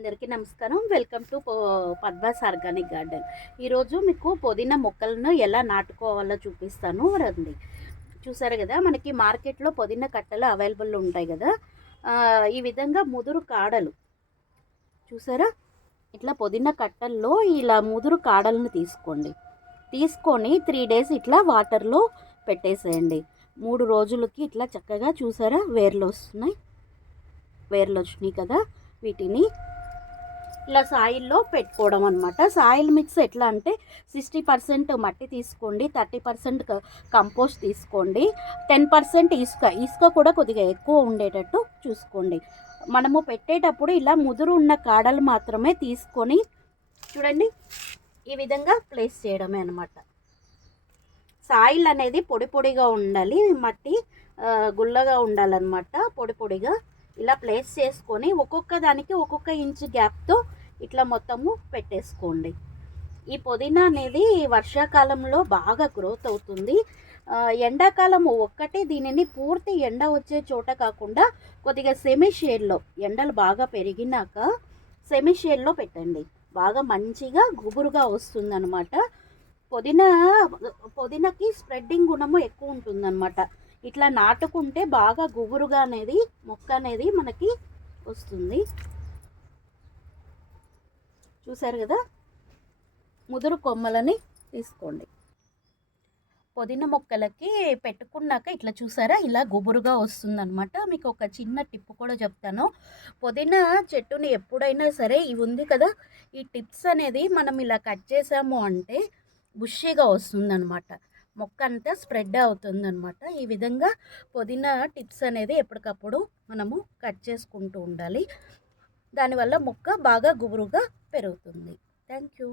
అందరికీ నమస్కారం. Welcome to Padma's organic garden. ఈరోజు మీకు పుదీనా మొక్కలను ఎలా నాటుకోవాలో చూపిస్తాను రండి. చూసారు కదా, మనకి మార్కెట్లో పుదీనా కట్టలు అవైలబుల్ ఉంటాయి కదా. ఈ విధంగా ముదురు కాడలు చూసారా, ఇట్లా పుదీనా కట్టల్లో ఇలా ముదురు కాడలను తీసుకొని 3 డేస్ ఇట్లా వాటర్లో పెట్టేసేయండి. 3 రోజులకి ఇట్లా చక్కగా చూసారా వేర్లు వచ్చినాయి కదా. వీటిని ఇలా సాయిల్లో పెట్టుకోవడం అనమాట. సాయిల్ మిక్స్ ఎట్లా అంటే 60% మట్టి తీసుకోండి, 30% కంపోస్ట్ తీసుకోండి, 10% ఇసుక కూడా కొద్దిగా ఎక్కువ ఉండేటట్టు చూసుకోండి. మనము పెట్టేటప్పుడు ఇలా ముదురు ఉన్న కాడలు మాత్రమే తీసుకొని చూడండి ఈ విధంగా ప్లేస్ చేయడమే అనమాట. సాయిల్ అనేది పొడి పొడిగా ఉండాలి, మట్టి గుల్లగా ఉండాలన్నమాట. పొడి పొడిగా ఇలా ప్లేస్ చేసుకొని ఒక్కొక్క దానికి ఒక్కొక్క ఇంచు గ్యాప్తో ఇట్లా మొత్తము పెట్టేసుకోండి. ఈ పుదీనా అనేది వర్షాకాలంలో బాగా గ్రోత్ అవుతుంది. ఎండాకాలం ఒక్కటే దీనిని పూర్తి ఎండ వచ్చే చోట కాకుండా కొద్దిగా సెమీ షేడ్లో, ఎండలు బాగా పెరిగినాక సెమీ షేడ్లో పెట్టండి. బాగా మంచిగా గుబురుగా వస్తుందన్నమాట. పుదీనాకి స్ప్రెడ్డింగ్ గుణము ఎక్కువ ఉంటుందన్నమాట. ఇట్లా నాటుకుంటే బాగా గుబురుగా అనేది మొక్క అనేది మనకి వస్తుంది. చూసారు కదా, ముదురు కొమ్మలని తీసుకోండి. పుదీనా మొక్కలకి పెట్టుకున్నాక ఇట్లా చూసారా, ఇలా గుబురుగా వస్తుందన్నమాట. మీకు ఒక చిన్న టిప్ కూడా చెప్తాను. పుదీనా చెట్టుని ఎప్పుడైనా సరే ఇవి ఉంది కదా, ఈ టిప్స్ అనేది మనం ఇలా కట్ చేసాము అంటే బుషీగా వస్తుందన్నమాట. మొక్క అంతా స్ప్రెడ్ అవుతుందన్నమాట. ఈ విధంగా పుదీనా టిప్స్ అనేది ఎప్పటికప్పుడు మనము కట్ చేసుకుంటూ ఉండాలి. దానివల్ల మొక్క బాగా గుబురుగా పెరుగుతుంది. Thank you.